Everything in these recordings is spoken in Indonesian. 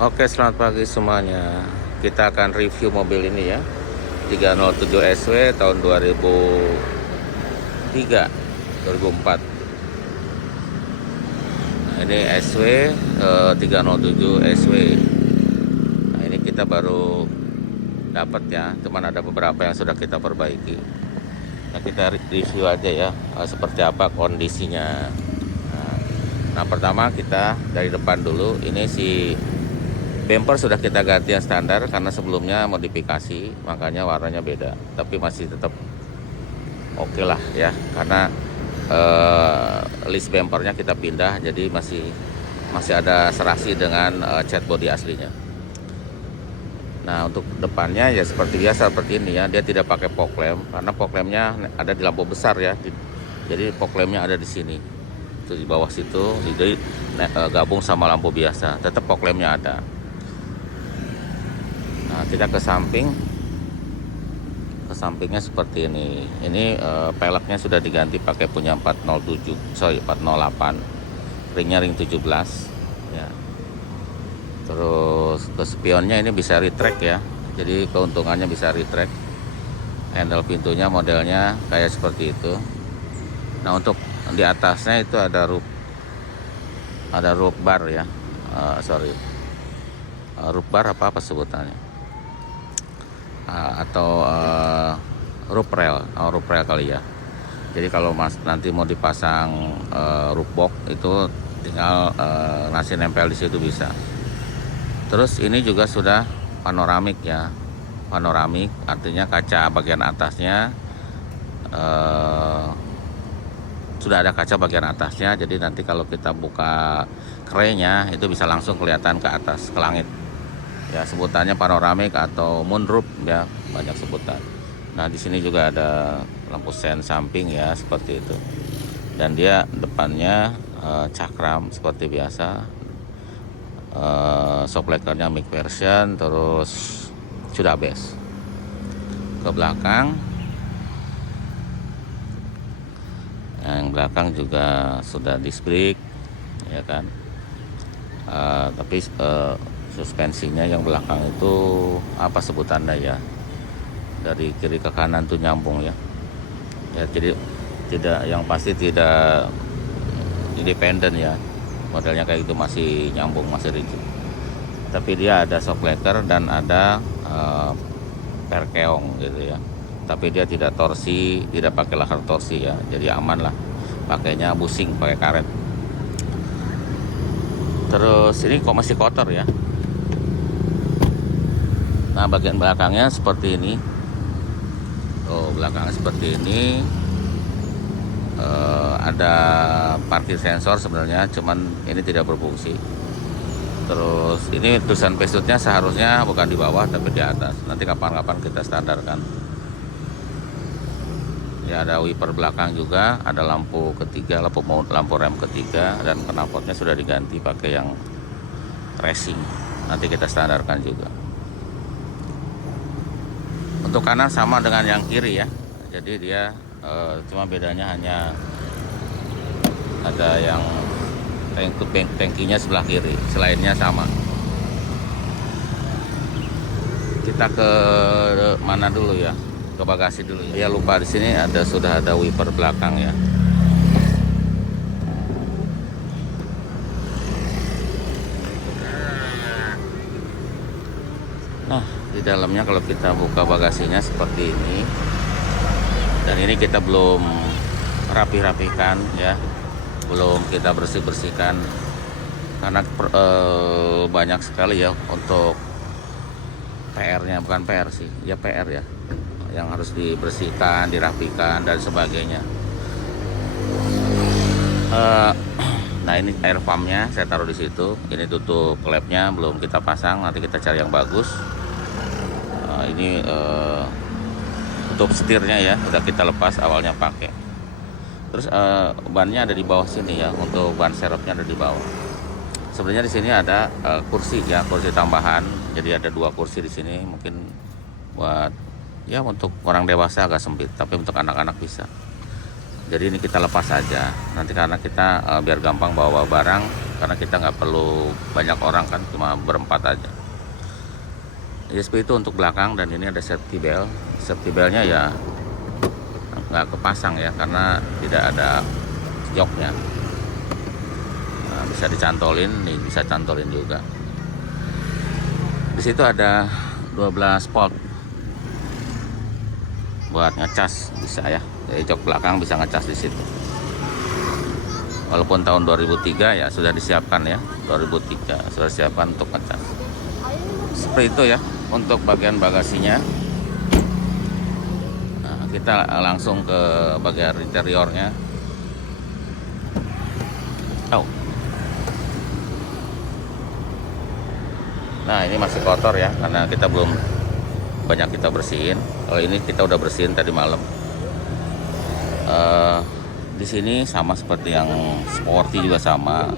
Oke, selamat pagi semuanya. Kita akan review mobil ini ya. 307 SW tahun 2003, 2004. Nah, ini SW 307 SW. Nah, ini kita baru dapat ya. Cuman ada beberapa yang sudah kita perbaiki. Nah, kita review aja ya, seperti apa kondisinya. Nah, pertama kita dari depan dulu. Ini si bumper sudah kita ganti yang standar karena sebelumnya modifikasi, makanya warnanya beda. Tapi masih tetap oke lah ya, karena list bumpernya kita pindah, jadi masih ada serasi dengan cat body aslinya. Nah, untuk depannya ya seperti biasa seperti ini ya, dia tidak pakai fog lamp karena fog lampnya ada di lampu besar ya. Jadi fog lampnya ada di sini, itu di bawah situ, jadi gabung sama lampu biasa, tetap fog lampnya ada. Nah, kita ke sampingnya seperti ini. Ini peleknya sudah diganti pakai punya 408, ringnya ring 17 ya. Terus ke spionnya ini bisa retract ya, jadi keuntungannya bisa retract. Handle pintunya modelnya kayak seperti itu. Nah, untuk di atasnya itu ada roof bar ya, roof bar apa sebutannya, atau roof rail kali ya. Jadi kalau nanti mau dipasang roof box itu tinggal nasi nempel di situ bisa. Terus ini juga sudah panoramik ya, panoramik artinya kaca bagian atasnya sudah ada kaca bagian atasnya, jadi nanti kalau kita buka kerenya itu bisa langsung kelihatan ke atas, ke langit ya. Sebutannya panoramik atau moonroof ya, banyak sebutan. Nah, di sini juga ada lampu sen samping ya, seperti itu. Dan dia depannya cakram seperti biasa. Shock blackernya mid version, terus sudah base. Ke belakang, yang belakang juga sudah disc brake ya kan. Tapi suspensinya yang belakang itu apa sebutannya ya, dari kiri ke kanan tuh nyambung ya. Jadi tidak, yang pasti tidak independen ya, modelnya kayak gitu, masih nyambung, masih rigid. Tapi dia ada shock breaker dan ada perkeong gitu ya. Tapi dia tidak torsi, tidak pakai lahar torsi ya, jadi aman lah. Pakainya busing, pakai karet. Terus ini kok masih kotor ya. Nah, bagian belakangnya seperti ini. Belakangnya seperti ini. Ada parkir sensor sebenarnya, cuman ini tidak berfungsi. Terus ini tulisan pesutnya seharusnya bukan di bawah tapi di atas. Nanti kapan-kapan kita standarkan. Ya, ada wiper belakang juga, ada lampu ketiga, lampu rem ketiga, dan knalpotnya sudah diganti pakai yang racing. Nanti kita standarkan juga. Untuk kanan sama dengan yang kiri ya. Jadi dia cuma bedanya hanya ada yang tangkinya sebelah kiri, selainnya sama. Kita ke mana dulu ya? Ke bagasi dulu ya. Ya, lupa, di sini sudah ada wiper belakang ya. Nah, di dalamnya kalau kita buka bagasinya seperti ini. Dan ini kita belum rapi-rapikan ya, belum kita bersih-bersihkan karena banyak sekali ya untuk PR-nya, bukan PR sih, ya PR ya, yang harus dibersihkan, dirapikan dan sebagainya. Nah, ini air pumpnya saya taruh di situ. Ini tutup klepnya belum kita pasang, nanti kita cari yang bagus. Ini tutup setirnya ya, udah kita lepas awalnya pakai. Terus bannya ada di bawah sini ya, untuk ban serepnya ada di bawah. Sebenarnya di sini ada kursi ya, kursi tambahan. Jadi ada 2 kursi di sini, mungkin buat ya untuk orang dewasa agak sempit, tapi untuk anak-anak bisa. Jadi ini kita lepas saja nanti, karena kita biar gampang bawa barang, karena kita nggak perlu banyak orang kan, cuma berempat aja. ESP itu untuk belakang, dan ini ada safety belt. Safety beltnya ya nggak kepasang ya, karena tidak ada joknya. Nah, bisa dicantolin nih, bisa cantolin juga. Di situ ada 12 volt buat ngecas, bisa ya. Jadi jok belakang bisa ngecas di situ. Walaupun tahun 2003 ya sudah disiapkan ya, 2003 sudah disiapkan untuk ngecas. Seperti itu ya untuk bagian bagasinya. Nah, kita langsung ke bagian interiornya. Oh. Nah, ini masih kotor ya, karena kita belum banyak kita bersihin. Kalau ini kita udah bersihin tadi malam. Di sini sama seperti yang sporty juga sama,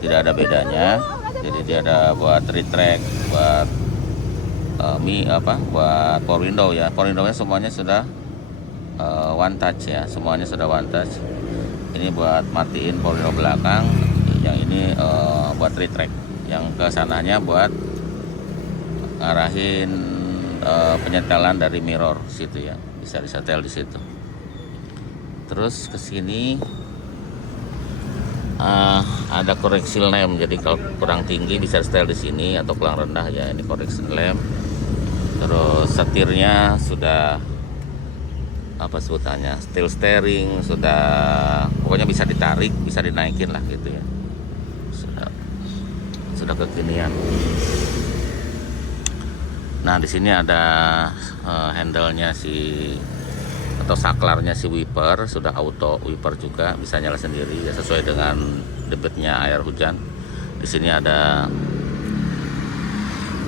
tidak ada bedanya. Jadi dia ada buat retract, buat buat power window ya. Power window-nya semuanya sudah one touch ya, semuanya sudah one touch. Ini buat matiin power window belakang, yang ini buat retract, yang ke sananya buat ngarahin penyetelan dari mirror situ ya, bisa disetel di situ. Terus ke sini ada correction lamp, jadi kalau kurang tinggi bisa setel di sini, atau kurang rendah ya, ini correction lamp. Terus setirnya sudah apa sebutannya, steel steering, sudah pokoknya bisa ditarik, bisa dinaikin lah gitu ya, sudah kekinian. Nah, di sini ada handle-nya atau saklarnya si wiper, sudah auto wiper juga, bisa nyala sendiri ya, sesuai dengan debitnya air hujan. Di sini ada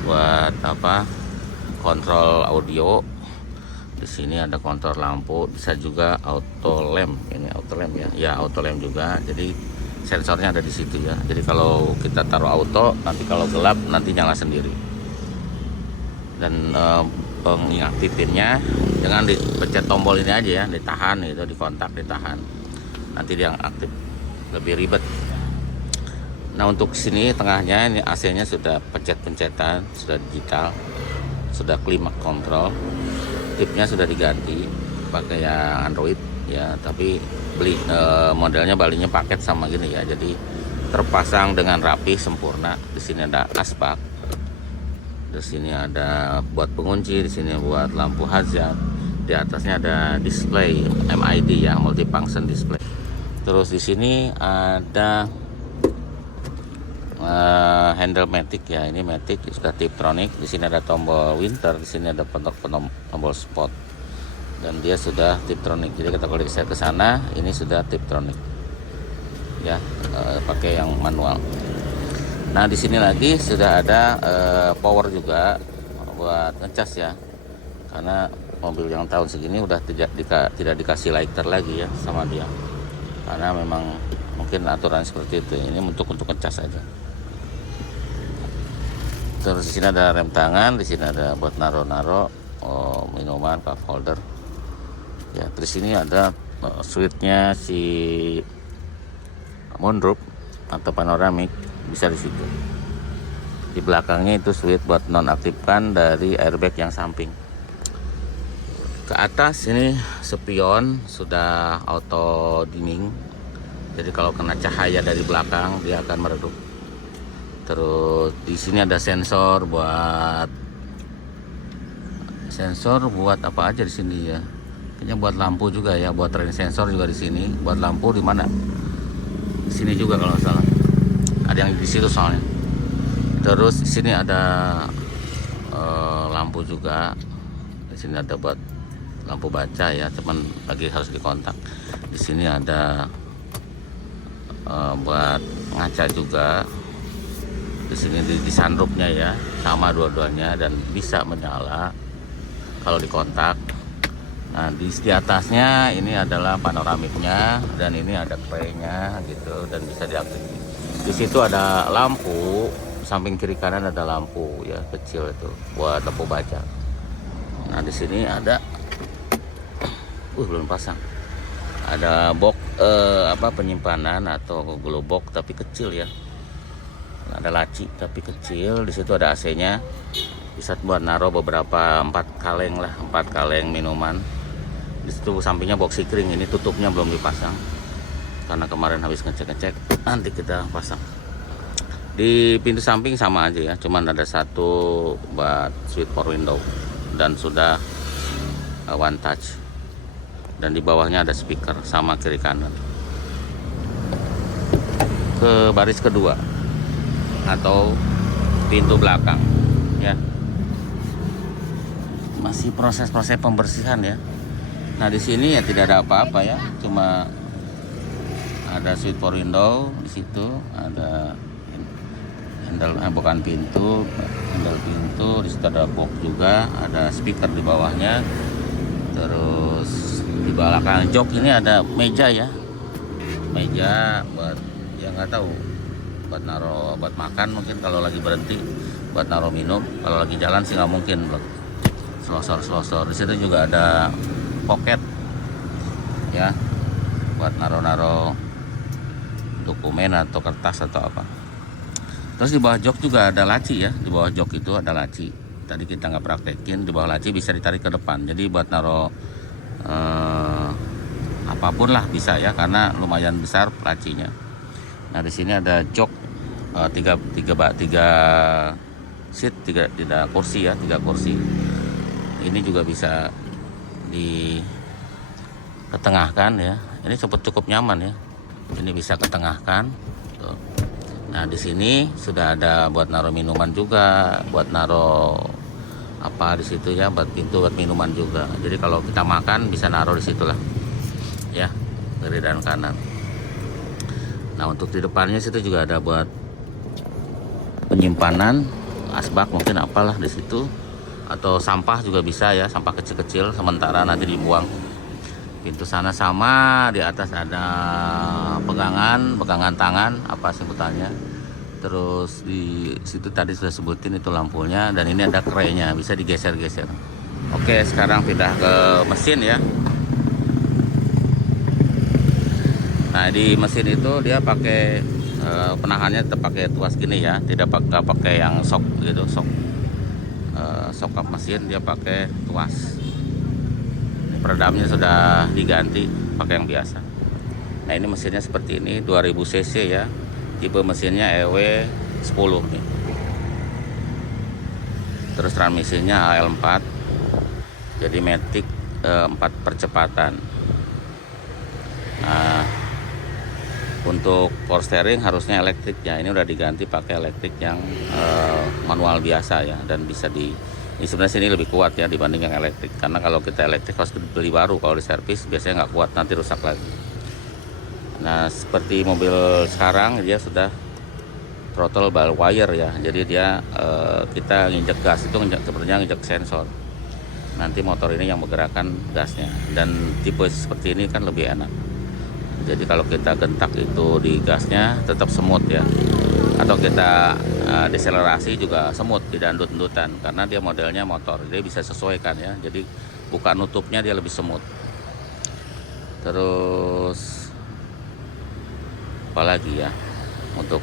buat kontrol audio. Di sini ada kontrol lampu, bisa juga auto lamp. Ini auto lamp ya, ya auto lamp juga. Jadi sensornya ada di situ ya. Jadi kalau kita taruh auto, nanti kalau gelap nanti nyala sendiri. Dan pengaktifinnya dengan dipencet tombol ini aja ya, ditahan itu, dikontak, ditahan, nanti dia aktif, lebih ribet. Nah, untuk sini tengahnya ini AC-nya sudah pencet-pencetan, sudah digital, sudah climate control. Tipnya sudah diganti pakai yang Android ya, tapi modelnya balinya paket sama gini ya, jadi terpasang dengan rapi sempurna. Di sini ada asbak, di sini ada buat pengunci, di sini buat lampu hazard, di atasnya ada display MID ya, multifunction display. Terus di sini ada handle matic ya, ini matic sudah tiptronic. Di sini ada tombol winter, di sini ada tombol spot, dan dia sudah tiptronic. Jadi kita kalau saya ke sana, ini sudah tiptronic ya, pakai yang manual. Nah, di sini lagi sudah ada power juga buat ngecas ya, karena mobil yang tahun segini udah tidak dikasih lighter lagi ya sama dia, karena memang mungkin aturan seperti itu. Ini untuk ngecas aja. Terus di sini ada rem tangan, di sini ada buat naro minuman, cup holder ya. Terus sini ada switchnya si moonroof atau panoramik, bisa di situ. Di belakangnya itu switch buat nonaktifkan dari airbag yang samping. Ke atas ini spion sudah auto dimming, jadi kalau kena cahaya dari belakang dia akan meredup. Terus di sini ada sensor buat apa aja di sini ya. Kayaknya buat lampu juga ya, buat rain sensor juga di sini. Buat lampu di mana? Di sini juga kalau nggak salah. Ada yang di situ soalnya. Terus di sini ada lampu juga. Di sini ada buat lampu baca ya, cuman lagi harus dikontak. Di sini ada buat ngaca juga. Di sini di sunroofnya ya, sama dua-duanya, dan bisa menyala kalau dikontak. Nah, di atasnya ini adalah panoramiknya, dan ini ada spraynya gitu, dan bisa diaktifkan. Di situ ada lampu, samping kiri kanan ada lampu ya kecil itu buat lampu baca. Nah, di sini ada belum pasang. Ada box penyimpanan atau glow box tapi kecil ya. Ada laci tapi kecil. Di situ ada AC-nya. Bisa buat naruh beberapa 4 kaleng minuman. Di situ sampingnya box kering. Ini tutupnya belum dipasang karena kemarin habis ngecek, nanti kita pasang. Di pintu samping sama aja ya, cuman ada satu buat switch power window dan sudah one touch. Dan di bawahnya ada speaker sama kiri kanan. Ke baris kedua atau pintu belakang ya. Masih proses-proses pembersihan ya. Nah, di sini ya tidak ada apa-apa ya, cuma ada switch power window, di situ ada handle bukan pintu, handle pintu, di situ ada box juga, ada speaker di bawahnya. Terus di belakang jok ini ada meja ya, meja buat ya nggak tahu, buat naruh, buat makan mungkin kalau lagi berhenti, buat naruh minum. Kalau lagi jalan sih nggak mungkin, selosor. Di situ juga ada pocket ya, buat naruh dokumen atau kertas atau apa. Terus di bawah jok juga ada laci ya, di bawah jok itu ada laci. Tadi kita nggak praktekin, di bawah laci bisa ditarik ke depan. Jadi buat naruh apapun lah bisa ya, karena lumayan besar lacinya. Nah, di sini ada jok tiga seat, tiga kursi ya, 3 kursi. Ini juga bisa ketengahkan ya. Ini cukup nyaman ya. Ini bisa ketengahkan. Tuh. Nah, di sini sudah ada buat naruh minuman juga, buat naruh apa di situ ya, buat pintu buat minuman juga. Jadi kalau kita makan bisa naruh di situlah ya, kiri dan kanan. Nah, untuk di depannya situ juga ada buat penyimpanan asbak mungkin apalah di situ, atau sampah juga bisa ya, sampah kecil-kecil sementara nanti dibuang. Pintu sana sama, di atas ada pegangan tangan apa sebutannya. Terus di situ tadi sudah sebutin itu lampunya, dan ini ada kerenya, bisa digeser-geser. Oke, sekarang pindah ke mesin ya. Nah, di mesin itu dia pakai penahannya tetap pakai tuas gini ya, tidak pakai yang shock gitu, shock up mesin, dia pakai tuas. Peredamnya sudah diganti pakai yang biasa. Nah, ini mesinnya seperti ini, 2000 cc ya. Tipe mesinnya EW 10 nih. Terus transmisinya AL4. Jadi matic 4 percepatan. Nah, untuk power steering harusnya elektrik ya. Ini udah diganti pakai elektrik yang manual biasa ya, dan bisa ini sebenarnya sini lebih kuat ya dibanding yang elektrik, karena kalau kita elektrik harus beli baru, kalau di servis biasanya nggak kuat, nanti rusak lagi. Nah, seperti mobil sekarang dia sudah throttle by wire ya, jadi dia kita nginjek gas itu sebenarnya nginjek sensor. Nanti motor ini yang menggerakkan gasnya, dan tipe seperti ini kan lebih enak. Jadi kalau kita gentak itu di gasnya tetap semut ya, atau kita deselerasi juga semut, tidak endut-endutan, karena dia modelnya motor, dia bisa sesuaikan ya. Jadi buka nutupnya dia lebih semut. Terus apalagi ya, untuk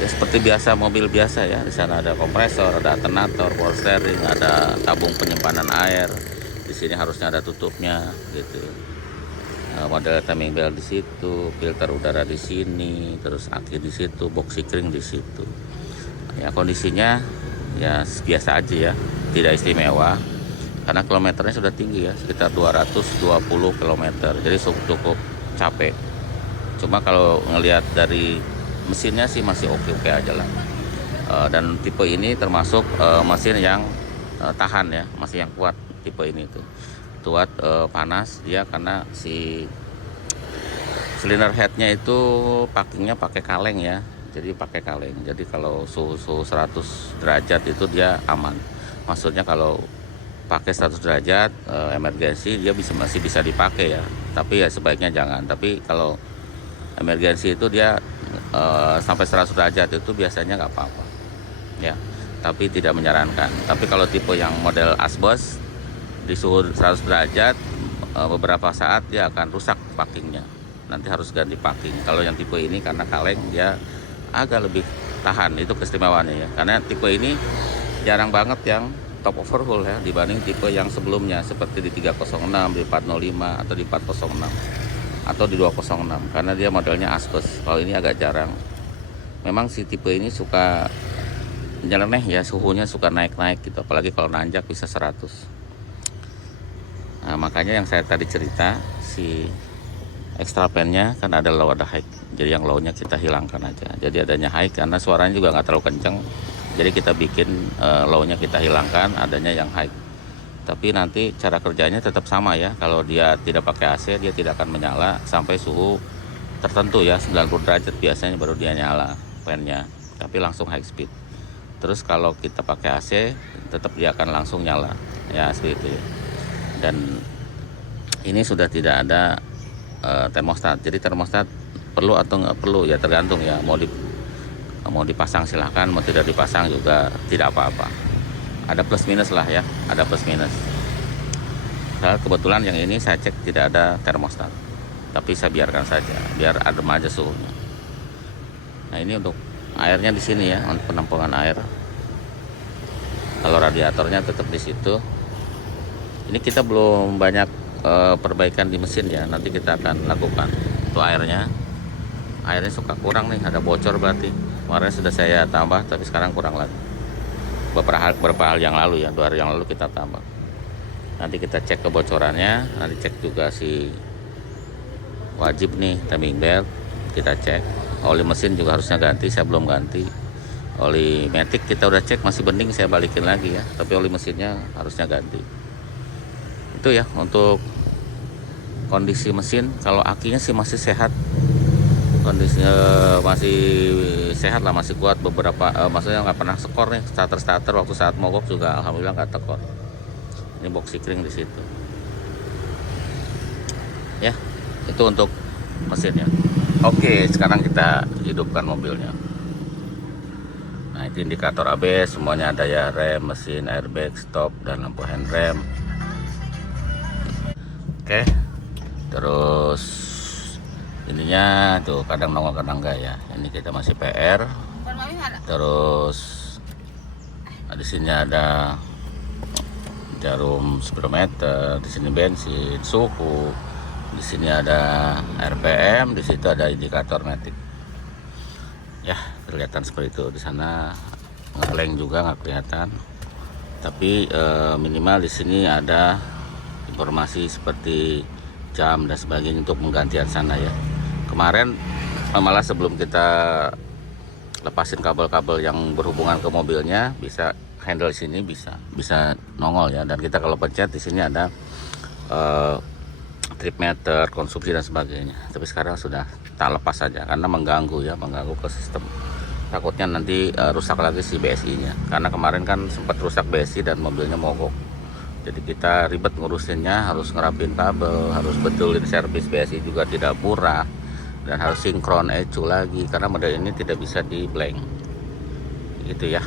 ya seperti biasa mobil biasa ya. Di sana ada kompresor, ada alternator, power steering, ada tabung penyimpanan air. Di sini harusnya ada tutupnya gitu. Model timing belt di situ, filter udara di sini, terus aki di situ, box kering di situ. Ya, kondisinya ya biasa aja ya, tidak istimewa karena kilometernya sudah tinggi ya, sekitar 220 km. Jadi cukup capek. Cuma kalau ngelihat dari mesinnya sih masih oke aja lah. Dan tipe ini termasuk mesin yang tahan ya, masih yang kuat tipe ini tuh. Kuat panas dia, karena si silinder headnya itu packingnya pakai kaleng ya, jadi pakai kaleng. Jadi kalau suhu 100 derajat itu dia aman. Maksudnya kalau pakai 100 derajat emergensi dia masih bisa dipakai ya, tapi ya sebaiknya jangan. Tapi kalau emergensi itu dia sampai 100 derajat itu biasanya nggak apa-apa ya, tapi tidak menyarankan. Tapi kalau tipe yang model Asbos di suhu 100 derajat beberapa saat dia akan rusak packingnya, nanti harus ganti packing. Kalau yang tipe ini karena kaleng dia agak lebih tahan, itu keistimewaannya ya, karena tipe ini jarang banget yang top overhaul ya dibanding tipe yang sebelumnya seperti di 306, di 405 atau di 406 atau di 206, karena dia modelnya asbes. Kalau ini agak jarang. Memang si tipe ini suka nyeleneh ya, suhunya suka naik-naik gitu, apalagi kalau nanjak bisa 100. Nah, makanya yang saya tadi cerita si extra pan-nya kan ada low ada high, jadi yang low-nya kita hilangkan aja, jadi adanya high karena suaranya juga nggak terlalu kenceng, jadi kita bikin low-nya kita hilangkan, adanya yang high. Tapi nanti cara kerjanya tetap sama ya, kalau dia tidak pakai AC dia tidak akan menyala sampai suhu tertentu ya, 90 derajat biasanya baru dia nyala fan-nya, tapi langsung high speed. Terus kalau kita pakai AC tetap dia akan langsung nyala ya, seperti itu ya. Dan ini sudah tidak ada termostat, jadi termostat perlu atau nggak perlu ya tergantung ya, mau dipasang silahkan, mau tidak dipasang juga tidak apa-apa. Ada plus minus lah ya, ada plus minus. Kebetulan yang ini saya cek tidak ada termostat, tapi saya biarkan saja biar adem aja suhunya. Nah ini untuk airnya di sini ya, untuk penampungan air. Kalau radiatornya tetap di situ. Ini kita belum banyak perbaikan di mesin ya, nanti kita akan lakukan. Itu airnya suka kurang nih, ada bocor berarti. Kemarin sudah saya tambah tapi sekarang kurang lagi. Beberapa hal yang lalu ya, 2 hari yang lalu kita tambah. Nanti kita cek kebocorannya, nanti cek juga si wajib nih timing belt kita cek. Oli mesin juga harusnya ganti, saya belum ganti. Oli matic kita udah cek masih bening, saya balikin lagi ya, tapi oli mesinnya harusnya ganti. Itu ya untuk kondisi mesin. Kalau akinya sih masih sehat, kondisinya masih sehat lah, masih kuat. Beberapa maksudnya nggak pernah skor nih, starter waktu saat mogok juga alhamdulillah nggak tekor. Ini box kring di situ ya. Itu untuk mesinnya. Oke, sekarang kita hidupkan mobilnya. Nah itu indikator ABS semuanya ada ya, rem, mesin, airbag, stop, dan lampu handrem. Oke, terus ininya tuh kadang nongol kadang enggak ya. Ini kita masih PR. Terus di sini ada jarum speedometer, di sini bensin, suhu, di sini ada RPM, di situ ada indikator matic. Ya kelihatan seperti itu. Di sana ngeleng juga nggak kelihatan, tapi minimal di sini ada informasi seperti jam dan sebagainya untuk menggantian sana ya. Kemarin malah sebelum kita lepasin kabel-kabel yang berhubungan ke mobilnya, bisa handle sini bisa nongol ya, dan kita kalau pencet di sini ada trip meter, konsumsi dan sebagainya. Tapi sekarang sudah tak lepas saja karena mengganggu ke sistem. Takutnya nanti rusak lagi si BSI-nya, karena kemarin kan sempat rusak BSI dan mobilnya mogok. Jadi kita ribet ngurusinnya, harus ngerapin kabel, harus betulin servis BSI juga tidak murah, dan harus sinkron ECU lagi karena model ini tidak bisa di blank. Gitu ya.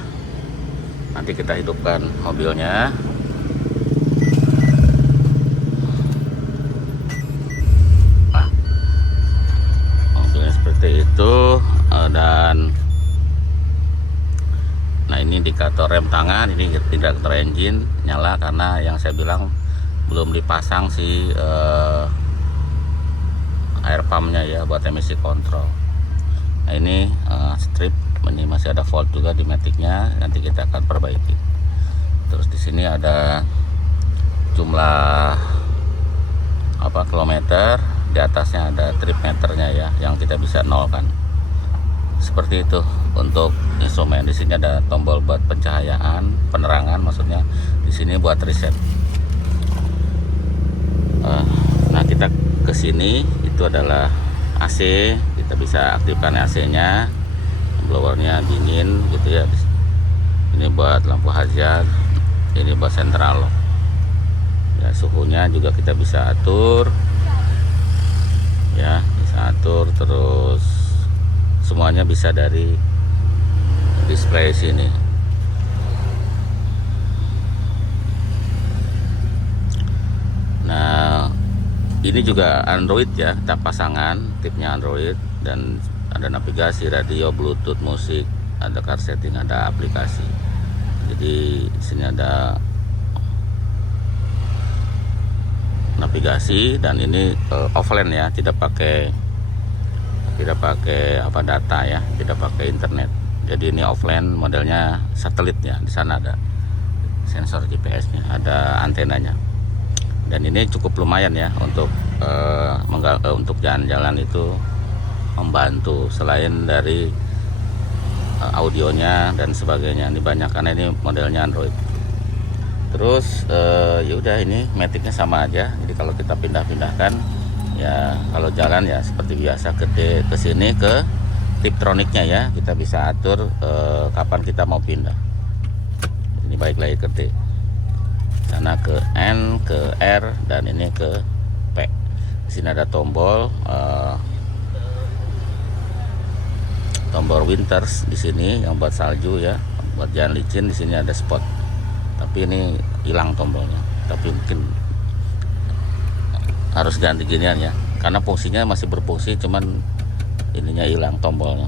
Nanti kita hidupkan mobilnya. Nah, mobilnya seperti itu, dan nah ini indikator rem tangan, ini indikator engine nyala karena yang saya bilang belum dipasang si air pumpnya ya buat emisi kontrol. Nah ini strip, ini masih ada fault juga di maticnya, nanti kita akan perbaiki. Terus di sini ada jumlah kilometer, di atasnya ada trip meternya ya yang kita bisa nolkan. Seperti itu untuk instrumen. Di sini ada tombol buat pencahayaan, penerangan maksudnya. Di sini buat reset. Nah kita ke sini, itu adalah AC. Kita bisa aktifkan AC-nya, blowernya dingin gitu ya. Ini buat lampu hazard, ini buat sentral. Ya suhunya juga kita bisa atur. Ya bisa atur, terus semuanya bisa dari display sini. Nah ini juga Android ya, tak pasangan, tipnya Android, dan ada navigasi, radio, Bluetooth, musik, ada car setting, ada aplikasi. Jadi di sini ada navigasi, dan ini offline ya, tidak pakai apa data ya, tidak pakai internet. Jadi ini offline, modelnya satelit ya. Di sana ada sensor GPS-nya, ada antenanya. Dan ini cukup lumayan ya untuk untuk jalan-jalan itu membantu, selain dari audionya dan sebagainya. Ini banyak karena ini modelnya Android. Terus ya udah, ini maticnya sama aja. Jadi kalau kita pindah-pindahkan ya, kalau jalan ya seperti biasa, ke sini ke tiptroniknya ya, kita bisa atur kapan kita mau pindah. Ini balik lagi ke T, sana ke N, ke R, dan ini ke P. Di sini ada tombol winters di sini yang buat salju ya, buat jalan licin. Di sini ada spot, tapi ini hilang tombolnya. Tapi mungkin harus ganti ginian ya, karena fungsinya masih berfungsi, cuman ininya hilang tombolnya.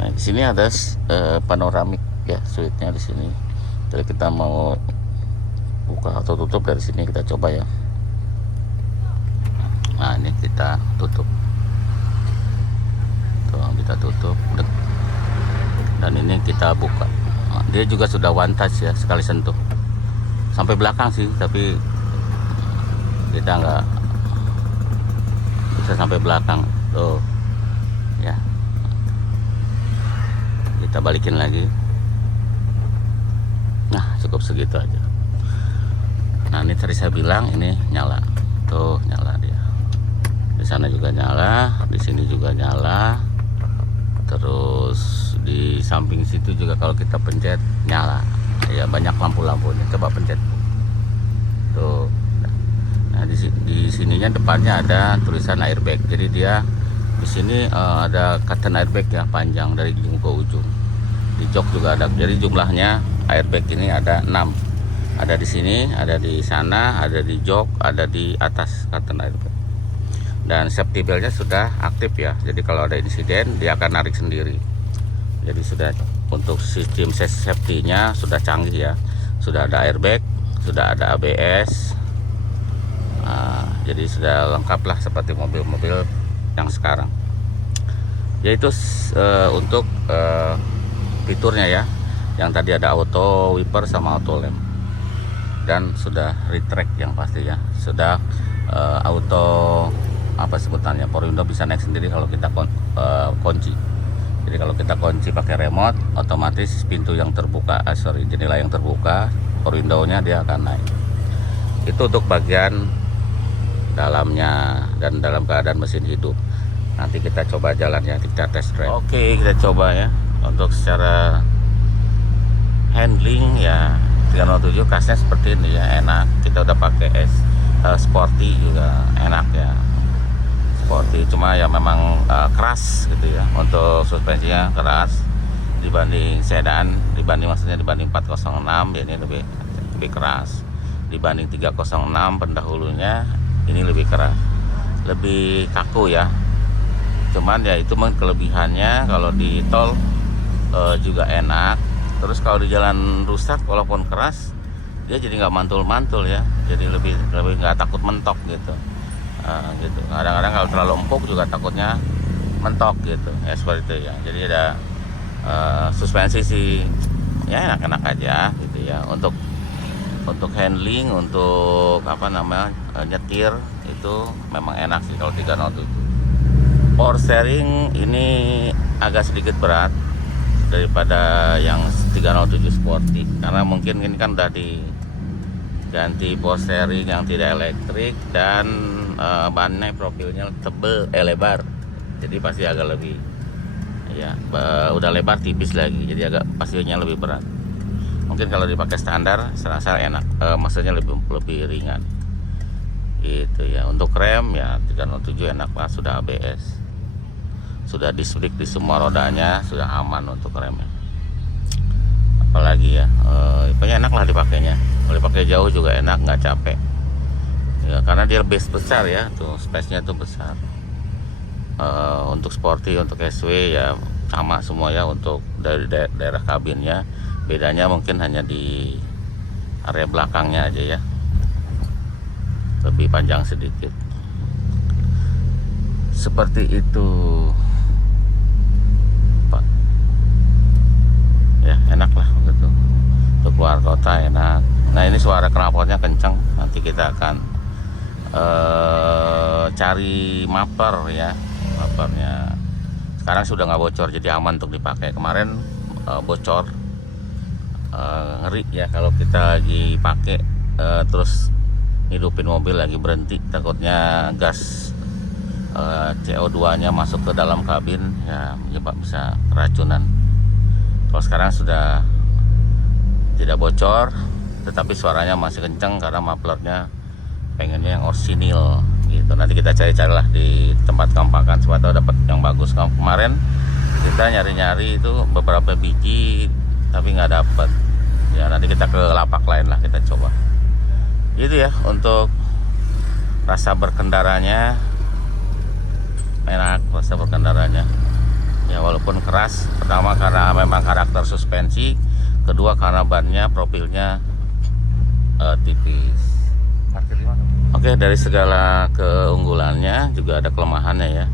Nah, di sini ada panoramik ya, switchnya di sini. Jadi kita mau buka atau tutup dari sini, kita coba ya. Nah, ini kita tutup. Tuh, kita tutup. Dan ini kita buka. Nah, dia juga sudah one touch ya, sekali sentuh. Sampai belakang sih, tapi kita nggak bisa sampai belakang. Tuh. Ya. Kita balikin lagi. Nah, cukup segitu aja. Nah, ini tadi saya bilang ini nyala. Tuh, nyala dia. Di sana juga nyala, di sini juga nyala. Terus di samping situ juga kalau kita pencet nyala. Ya, banyak lampu-lampunya. Coba pencet. Tuh. Nah, di sininya depannya ada tulisan airbag. Jadi dia di sini ada curtain airbag ya, panjang dari ujung ke ujung. Di jok juga ada. Jadi jumlahnya airbag ini ada 6. Ada di sini, ada di sana, ada di jok, ada di atas curtain airbag. Dan safety beltnya sudah aktif ya. Jadi kalau ada insiden dia akan narik sendiri. Jadi sudah, untuk sistem safety-nya sudah canggih ya. Sudah ada airbag, sudah ada ABS. Jadi sudah lengkap lah seperti mobil-mobil yang sekarang. Yaitu untuk fiturnya ya. Yang tadi ada auto wiper sama auto lamp. Dan sudah retract yang pasti ya. Sudah auto apa sebutannya, power window bisa naik sendiri kalau kita kunci. Jadi kalau kita kunci pakai remote, otomatis pintu yang terbuka, jendela yang terbuka, power window-nya dia akan naik. Itu untuk bagian dalamnya dan dalam keadaan mesin hidup. Nanti kita coba jalannya, kita test drive. Oke, kita coba ya. Untuk secara handling ya, 307 khasnya seperti ini ya, enak. Kita udah pakai sporty juga enak ya, sporty. Cuma ya memang keras gitu ya, untuk suspensinya keras dibanding sedan, dibanding 406 ya, ini lebih keras. Dibanding 306 pendahulunya, ini lebih keras, lebih kaku ya. Cuman ya itu kelebihannya, kalau di tol juga enak. Terus kalau di jalan rusak walaupun keras, dia jadi nggak mantul-mantul ya, jadi lebih nggak takut mentok gitu. Gitu. Kadang-kadang kalau terlalu empuk juga takutnya mentok gitu ya, seperti itu ya. Jadi ada suspensi sih ya, enak-enak aja gitu ya. Untuk handling, untuk nyetir itu memang enak sih kalau 307. Power steering ini agak sedikit berat daripada yang 307 Sporty, karena mungkin ini kan udah diganti power steering yang tidak elektrik, dan bannya profilnya lebar, jadi pasti agak lebih ya, udah lebar tipis lagi, jadi agak pastinya lebih berat. Mungkin kalau dipakai standar serasa enak, maksudnya lebih ringan gitu ya. Untuk rem ya 307 enak lah, sudah ABS, sudah disc brake di semua rodanya, sudah aman untuk remnya. Apalagi ya, pokoknya enak lah dipakainya. Kalau dipakai jauh juga enak, nggak capek ya, karena dia lebih besar ya, tuh space-nya tuh besar. Untuk sporty, untuk SW ya sama semua ya. Untuk dari daerah kabinnya, bedanya mungkin hanya di area belakangnya aja ya, lebih panjang sedikit. Seperti itu Pak ya, enak lah gitu untuk keluar kota, enak. Nah ini suara knalpotnya kencang, nanti kita akan cari mapper ya. Mappernya sekarang sudah nggak bocor, jadi aman untuk dipakai. Kemarin bocor, ngeri ya kalau kita lagi pakai terus hidupin mobil lagi berhenti, takutnya gas CO2 nya masuk ke dalam kabin ya, bisa keracunan. Kalau sekarang sudah tidak bocor, tetapi suaranya masih kencang karena mufflernya pengennya yang orsinil gitu. Nanti kita cari-cari lah di tempat kampakan, siapa tahu dapat yang bagus. Kemarin kita nyari-nyari itu beberapa biji tapi nggak dapat ya, nanti kita ke lapak lain lah, kita coba. Itu ya untuk rasa berkendaranya, enak rasa berkendaranya ya, walaupun keras. Pertama karena memang karakter suspensi, kedua karena bannya profilnya tipis. Oke, dari segala keunggulannya juga ada kelemahannya ya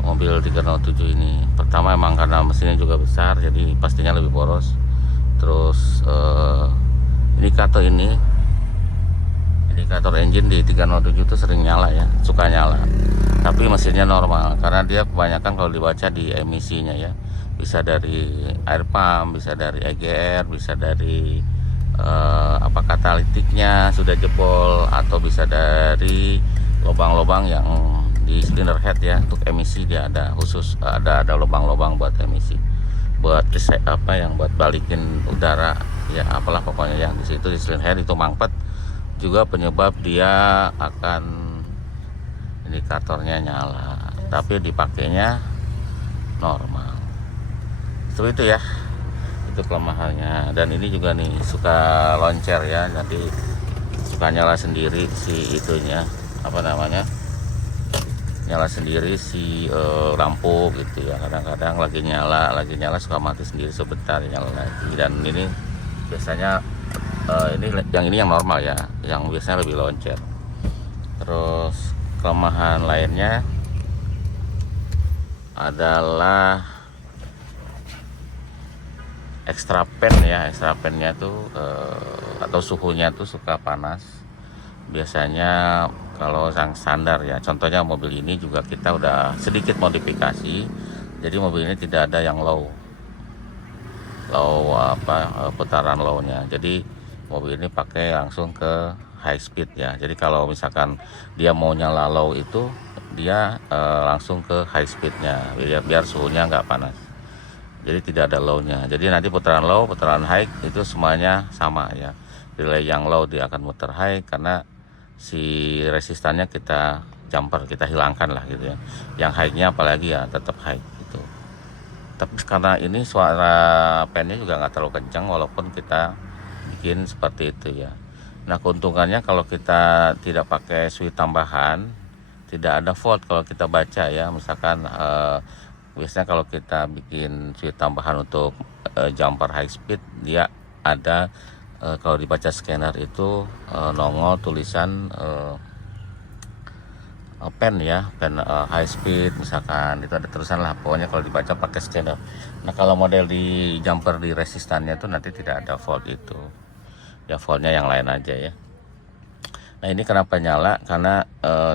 mobil 307 ini. Pertama emang karena mesinnya juga besar, jadi pastinya lebih boros. Terus indikator engine di 307 itu sering nyala ya, suka nyala. Tapi mesinnya normal karena dia kebanyakan kalau dibaca di emisinya ya, bisa dari air pump, bisa dari EGR, bisa dari katalitiknya sudah jebol, atau bisa dari lubang-lubang yang di cylinder head ya. Untuk emisi dia ada khusus, ada lubang-lubang buat emisi, buat yang buat balikin udara ya, apalah pokoknya yang di situ di cylinder head itu mampet juga penyebab dia akan indikatornya nyala, tapi dipakainya normal. Seperti itu ya, itu kelemahannya. Dan ini juga nih suka loncer ya, nanti suka nyala sendiri si itunya, nyala sendiri si lampu gitu ya. Kadang-kadang lagi nyala suka mati sendiri sebentar, nyala lagi. Dan ini biasanya ini yang normal ya, yang biasanya lebih loncer. Terus kelemahan lainnya adalah extra pennya tuh atau suhunya tuh suka panas. Biasanya kalau yang standar ya, contohnya mobil ini juga kita udah sedikit modifikasi, jadi mobil ini tidak ada yang low putaran low-nya. Jadi mobil ini pakai langsung ke high speed ya. Jadi kalau misalkan dia mau nyala low itu dia langsung ke high speednya biar suhunya nggak panas. Jadi tidak ada low-nya. Jadi nanti putaran low, putaran high itu semuanya sama ya. Relay yang low dia akan muter high karena si resistannya kita hilangkan lah gitu ya. Yang high-nya apalagi ya tetap high gitu. Tapi karena ini suara pennya juga nggak terlalu kencang walaupun kita bikin seperti itu ya. Nah keuntungannya kalau kita tidak pakai switch tambahan, tidak ada volt kalau kita baca ya. Misalkan biasanya kalau kita bikin switch tambahan untuk jumper high speed, dia ada kalau dibaca scanner itu nongol tulisan pen high speed misalkan, itu ada tulisan lah pokoknya kalau dibaca pakai scanner. Nah kalau model di jumper di resistannya itu nanti tidak ada volt itu ya, voltnya yang lain aja ya. Nah ini kenapa nyala, karena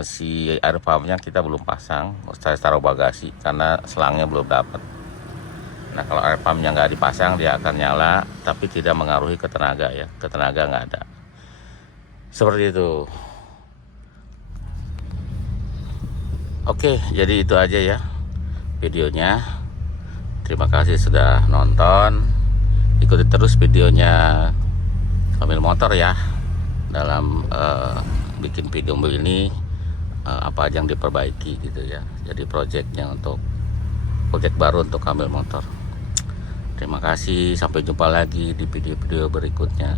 si air pumpnya kita belum pasang, saya taruh bagasi karena selangnya belum dapat. Nah kalau air pumpnya nggak dipasang dia akan nyala, tapi tidak mengaruhi ke tenaga ya, ke tenaga nggak ada. Seperti itu. Oke, jadi itu aja ya videonya. Terima kasih sudah nonton. Ikuti terus videonya Kamil Motor ya, dalam bikin video ini apa aja yang diperbaiki gitu ya. Jadi project baru untuk Kamil Motor. Terima kasih, sampai jumpa lagi di video-video berikutnya.